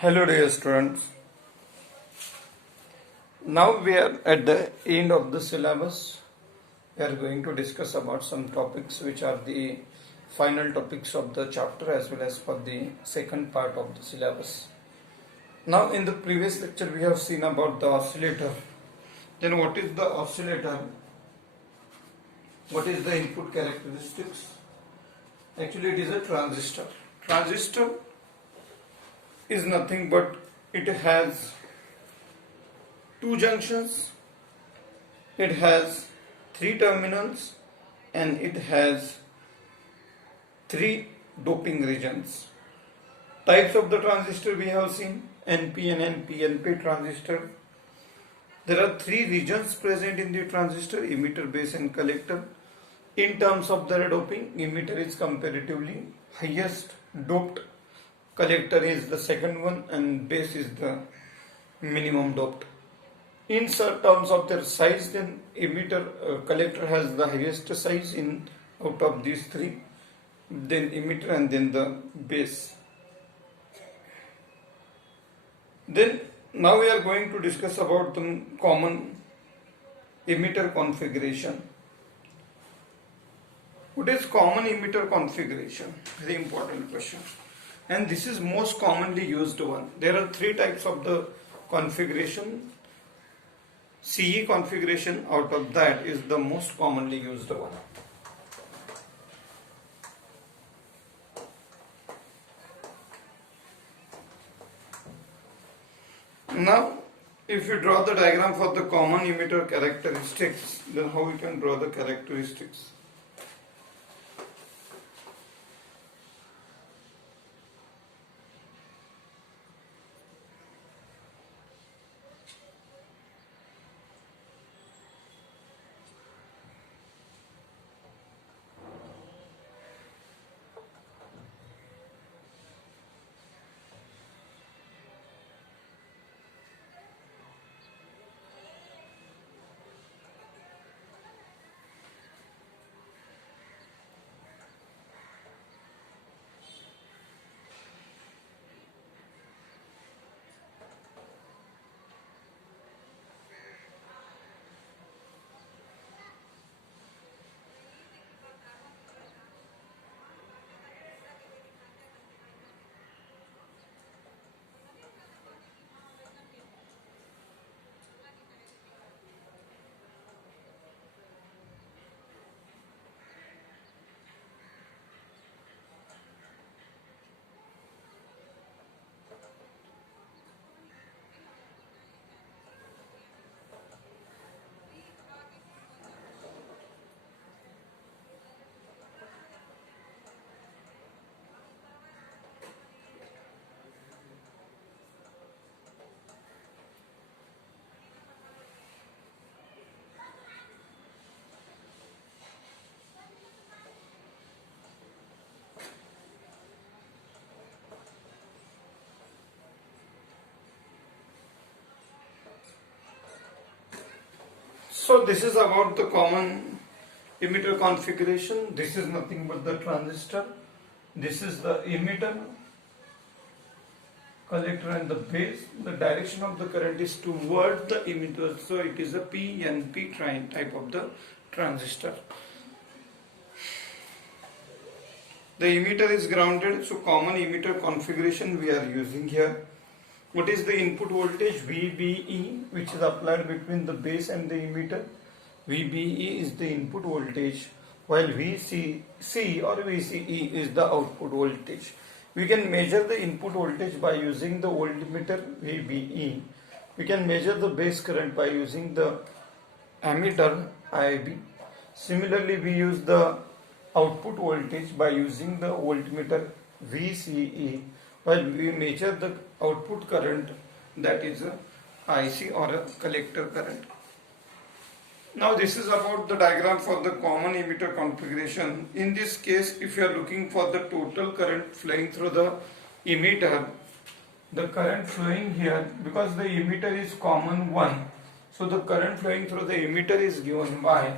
Hello dear students. Now we are at the end of the syllabus. We are going to discuss about some topics which are the final topics of the chapter as well as for the second part of the syllabus. Now in the previous lecture we have seen about the oscillator. Then what is the oscillator? What is the input characteristics? Actually it is a transistor. Transistor is nothing but it has two junctions, it has three terminals, and it has three doping regions. Types of the transistor we have seen NP and NPNP transistor. There are three regions present in the transistor: emitter, base, and collector. In terms of their doping, emitter is comparatively highest doped, collector is the second one, and base is the minimum doped. In terms of their size, then collector has the highest size in out of these three, then emitter and then the base. Then now we are going to discuss about the common emitter configuration. What is common emitter configuration? Very important question. And this is most commonly used one. There are three types of the configuration. CE configuration out of that is the most commonly used one. Now, if you draw the diagram for the common emitter characteristics, then how we can draw the characteristics? So this is about the common emitter configuration. This is nothing but the transistor. This is the emitter, collector and the base. The direction of the current is toward the emitter. So it is a PNP type of the transistor. The emitter is grounded. So common emitter configuration we are using here. What is the input voltage? VBE, which is applied between the base and the emitter. VBE is the input voltage, while VCC or VCE is the output voltage. We can measure the input voltage by using the voltmeter VBE. We can measure the base current by using the ammeter IB. Similarly, we use the output voltage by using the voltmeter VCE, while we measure the output current, that is a IC or a collector current. Now this is about the diagram for the common emitter configuration. In this case, if you are looking for the total current flowing through the emitter, the current flowing here, because the emitter is common one, so the current flowing through the emitter is given by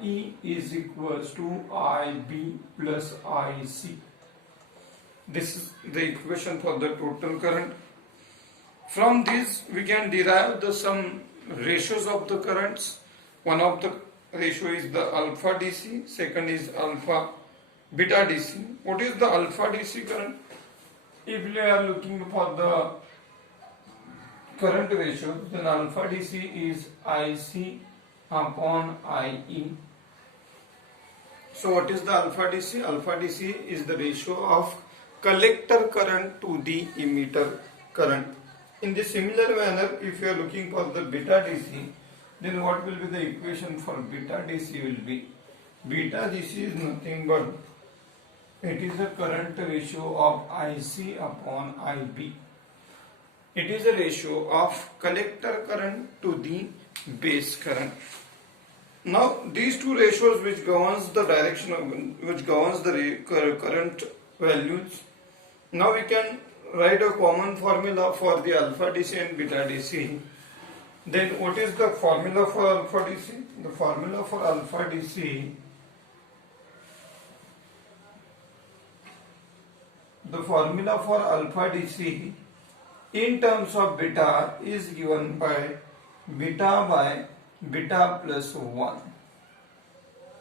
IE is equals to IB plus IC. This is the equation for the total current. From this we can derive the some ratios of the currents. One of the ratio is the alpha DC, second is alpha beta DC. What is the alpha DC current? If we are looking for the current ratio, then alpha DC is IC upon IE. So what is the alpha DC? Alpha DC is the ratio of collector current to the emitter current. In the similar manner, if you are looking for the beta DC, then what will be the equation for beta DC will be? Beta DC is nothing but it is the current ratio of IC upon IB. It is a ratio of collector current to the base current. Now these two ratios which governs the direction of which governs the current values. Now we can write a common formula for the alpha DC and beta DC. Then what is the formula for alpha DC? The formula for alpha DC, the formula for alpha DC in terms of beta is given by beta plus 1.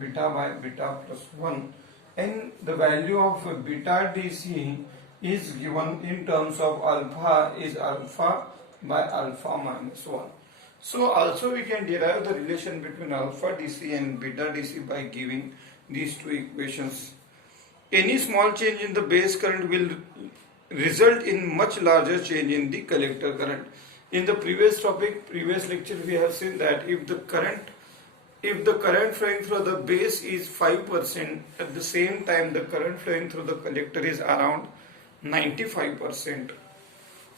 Beta by beta plus 1. And the value of beta DC is given in terms of alpha is alpha by alpha minus 1. So also we can derive the relation between alpha DC and beta DC by giving these two equations. Any small change in the base current will result in much larger change in the collector current. In the previous lecture, we have seen that if the current flowing through the base is 5%, at the same time the current flowing through the collector is around 95%.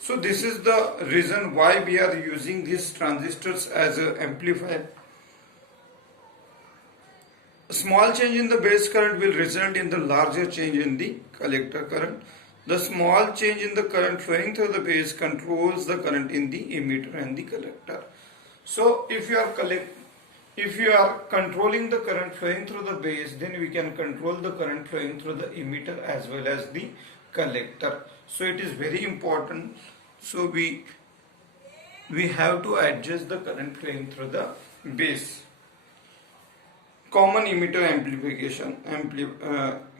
So this is the reason why we are using these transistors as an amplifier. A small change in the base current will result in the larger change in the collector current. The small change in the current flowing through the base controls the current in the emitter and the collector. So if you are controlling the current flowing through the base, then we can control the current flowing through the emitter as well as the collector. So it is very important. So we have to adjust the current flowing through the base. Common emitter amplification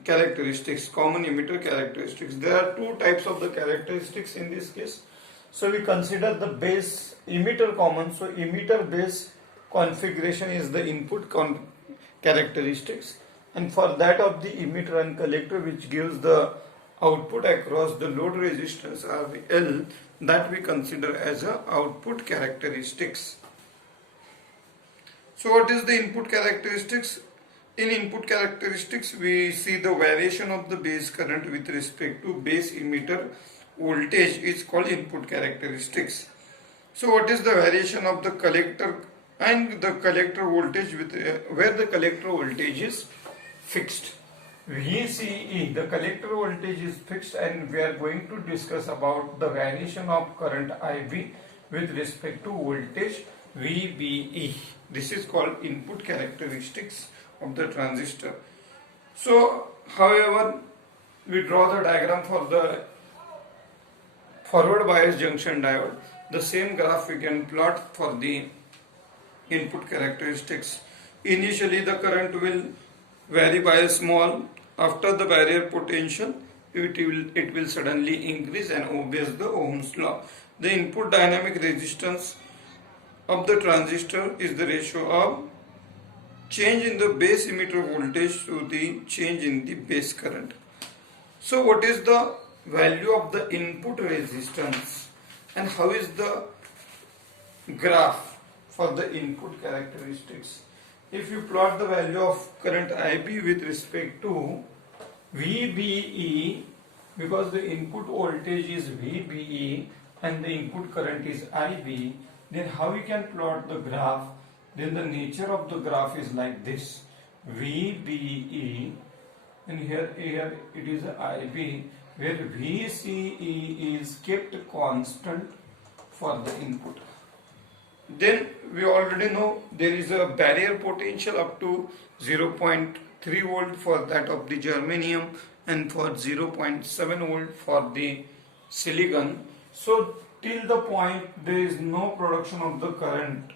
characteristics. Common emitter characteristics. There are two types of the characteristics in this case. So we consider the base emitter common. So emitter base configuration is the input characteristics, and for that of the emitter and collector which gives the output across the load resistance RL, that we consider as a output characteristics. So what is the input characteristics? In input characteristics we see the variation of the base current with respect to base emitter voltage is called input characteristics. So what is the variation of the collector and the collector voltage with where the collector voltage is fixed? VCE, the collector voltage is fixed, and we are going to discuss about the variation of current IB with respect to voltage VBE. This is called input characteristics of the transistor. So however, we draw the diagram for the forward bias junction diode. The same graph we can plot for the input characteristics. Initially the current will vary by a small. After the barrier potential, it will suddenly increase and obeys the Ohm's law. The input dynamic resistance of the transistor is the ratio of change in the base emitter voltage to the change in the base current. So what is the value of the input resistance and how is the graph for the input characteristics? If you plot the value of current IB with respect to VBE, because the input voltage is VBE and the input current is IB, then how we can plot the graph? Then the nature of the graph is like this: VBE, and here it is IB, where VCE is kept constant for the input. Then we already know there is a barrier potential up to 0.3 volt for that of the germanium and for 0.7 volt for the silicon. So till the point there is no production of the current,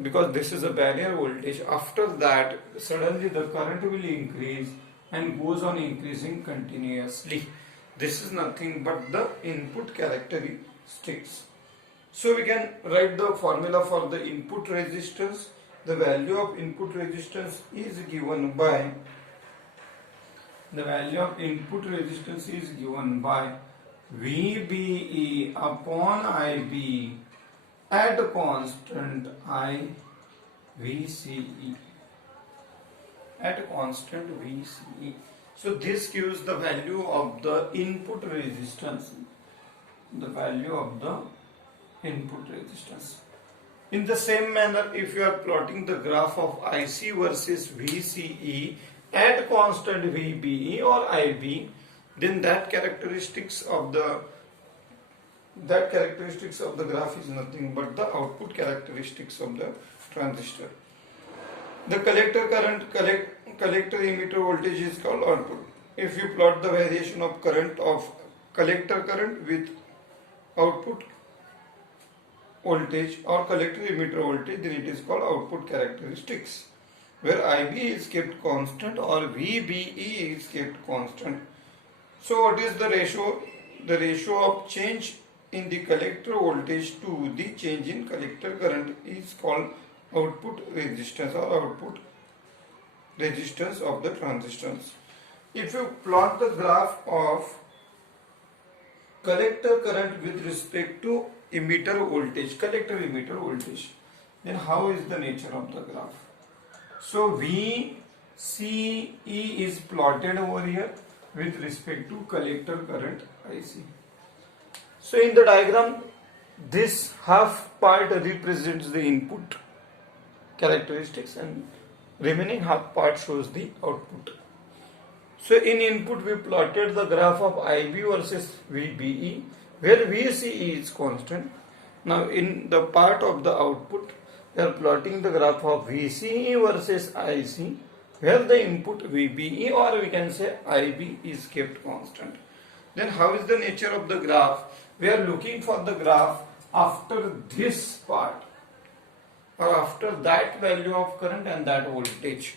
because this is a barrier voltage. After that suddenly the current will increase and goes on increasing continuously. This is nothing but the input characteristics. So we can write the formula for the input resistance. The value of input resistance is given by VBE upon IB at constant I VCE. So this gives the value of the input resistance. In the same manner, if you are plotting the graph of IC versus VCE at constant VBE or IB, then that characteristics of the graph is nothing but the output characteristics of the transistor. The collector current, collector emitter voltage is called output. If you plot the variation of current of collector current with output voltage or collector emitter voltage, then it is called output characteristics, where IB is kept constant or VBE is kept constant. So what is the ratio? The ratio of change in the collector voltage to the change in collector current is called output resistance or output resistance of the transistors. If you plot the graph of collector current with respect to collector emitter voltage, then how is the nature of the graph? So VCE is plotted over here with respect to collector current IC. So in the diagram, this half part represents the input characteristics and remaining half part shows the output. So in input we plotted the graph of IB versus VBE, where VCE is constant. Now in the part of the output we are plotting the graph of VCE versus IC, where the input VBE or we can say IB is kept constant. Then how is the nature of the graph? We are looking for the graph after this part, or after that value of current and that voltage.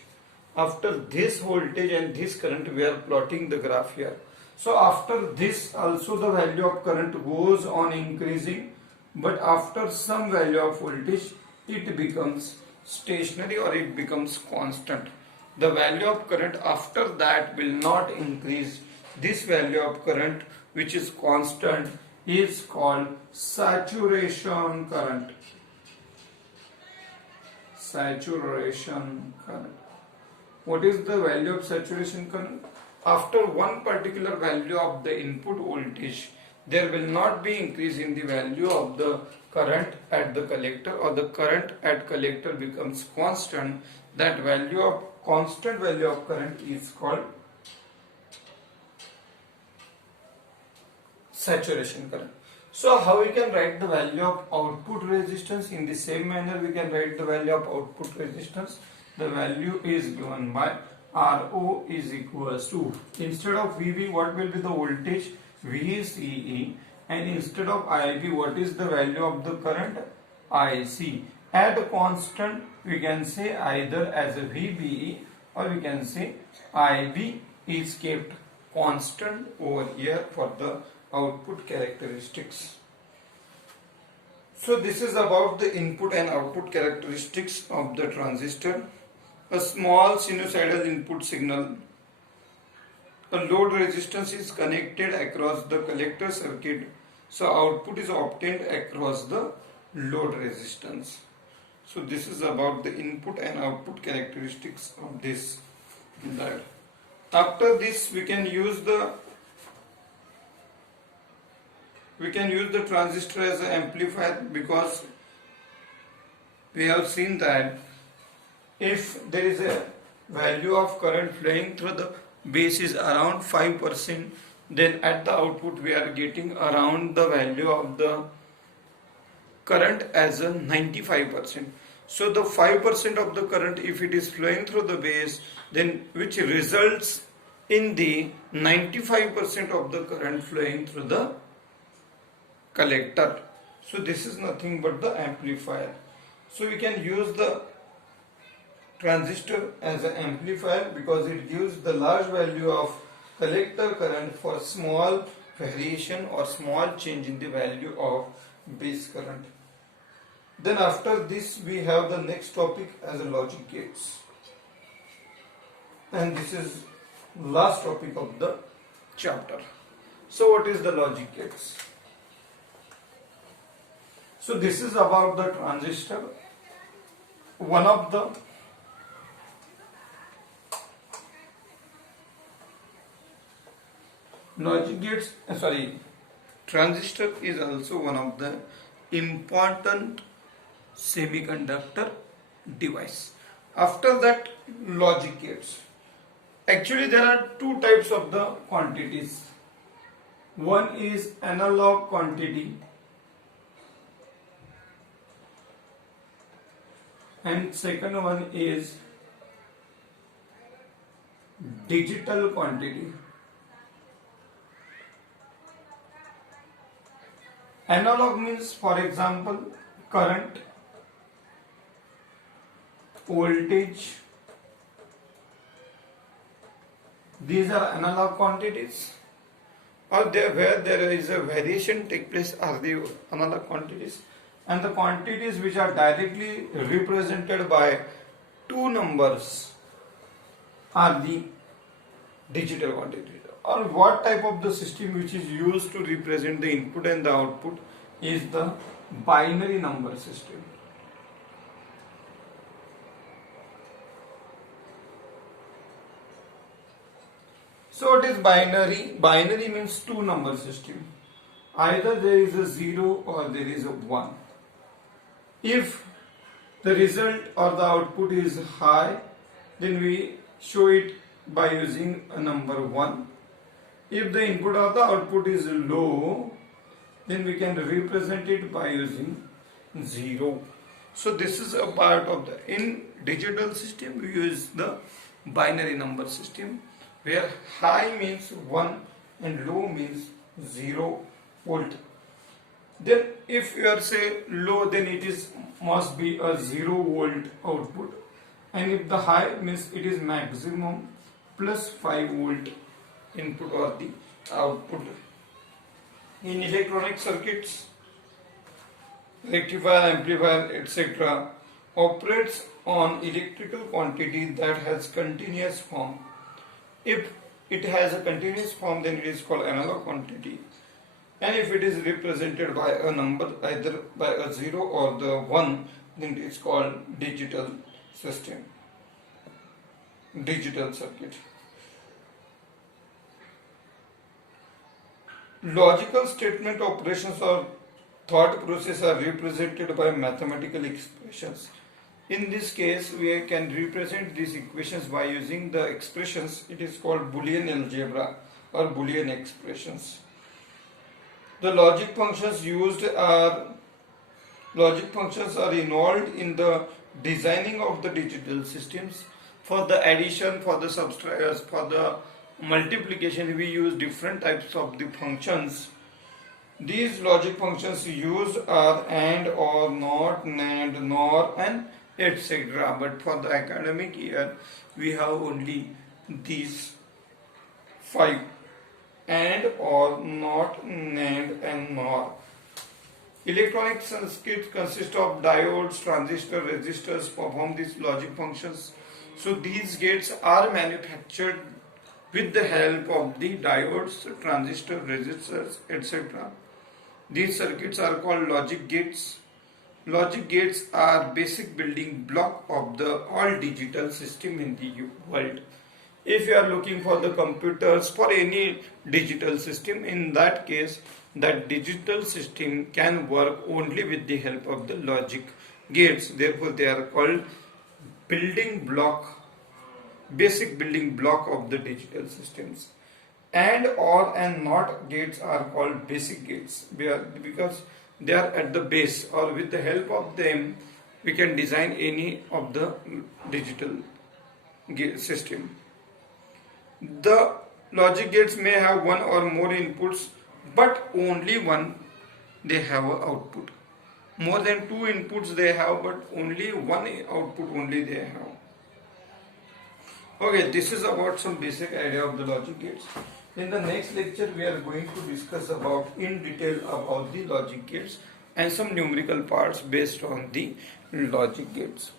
After this voltage and this current we are plotting the graph here. So after this also the value of current goes on increasing, but after some value of voltage it becomes stationary or it becomes constant. The value of current after that will not increase. This value of current, which is constant, is called saturation current. What is the value of saturation current? After one particular value of the input voltage, there will not be increase in the value of the current at the collector, or the current at collector becomes constant. That constant value of current is called saturation current. So how we can write the value of output resistance? In the same manner we can write the value of output resistance. The value is given by RO is equals to, instead of VB what will be the voltage? VCE, and instead of IB what is the value of the current? IC. At constant we can say either as a VBE or we can say IB is kept constant over here for the output characteristics. So this is about the input and output characteristics of the transistor. A small sinusoidal input signal. A load resistance is connected across the collector circuit, so output is obtained across the load resistance. So this is about the input and output characteristics of this. After this we can use the transistor as an amplifier, because we have seen that if there is a value of current flowing through the base is around 5%, then at the output we are getting around the value of the current as a 95%. So the 5% of the current, if it is flowing through the base, then which results in the 95% of the current flowing through the collector. So this is nothing but the amplifier. So we can use the transistor as an amplifier because it gives the large value of collector current for small variation or small change in the value of base current. Then after this we have the next topic as a logic gates, and this is last topic of the chapter. So what is the logic gates? So this is about the transistor. One of the logic gates, transistor is also one of the important semiconductor device. After that, logic gates. Actually there are two types of the quantities. One is analog quantity and second one is digital quantity. Analog means, for example, current, voltage. These are analog quantities, or where there is a variation take place are the analog quantities, and the quantities which are directly represented by two numbers are the digital quantities. Or what type of the system which is used to represent the input and the output is the binary number system. So it is binary. Binary means two number system. Either there is a 0 or there is a 1. If the result or the output is high, then we show it by using a number 1. If the input or the output is low, then we can represent it by using 0. So this is a part of the, in digital system we use the binary number system, where high means 1 and low means 0 volt. Then if you are say low, then it is must be a 0 volt output, and if the high means it is maximum plus 5 volt input or the output. In electronic circuits, rectifier, amplifier, etc. operates on electrical quantity that has continuous form. If it has a continuous form, then it is called analog quantity, and if it is represented by a number either by a 0 or the 1, then it is called digital system, digital circuit. Logical statement operations or thought process are represented by mathematical expressions. In this case, we can represent these equations by using the expressions. It is called Boolean algebra or Boolean expressions. The logic functions are involved in the designing of the digital systems. For the addition, for the subtraction, for the multiplication, we use different types of the functions. These logic functions used are AND, OR, NOT, NAND, NOR, and etc. But for the academic year, we have only these 5: AND, OR, NOT, NAND, and NOR. Electronic circuits consist of diodes, transistors, resistors, perform these logic functions. So these gates are manufactured with the help of the diodes, transistors, resistors, etc. These circuits are called logic gates. Logic gates are basic building block of the all digital system in the world. If you are looking for the computers for any digital system, in that case that digital system can work only with the help of the logic gates. Therefore they are called building block, basic building block of the digital systems. AND, OR, and NOT gates are called basic gates because they are at the base, or with the help of them we can design any of the digital gate system. the logic gates may have one or more inputs, but only one they have a output. More than two inputs they have, but only one output only they have. Okay, this is about some basic idea of the logic gates. In the next lecture, we are going to discuss about in detail about the logic gates and some numerical parts based on the logic gates.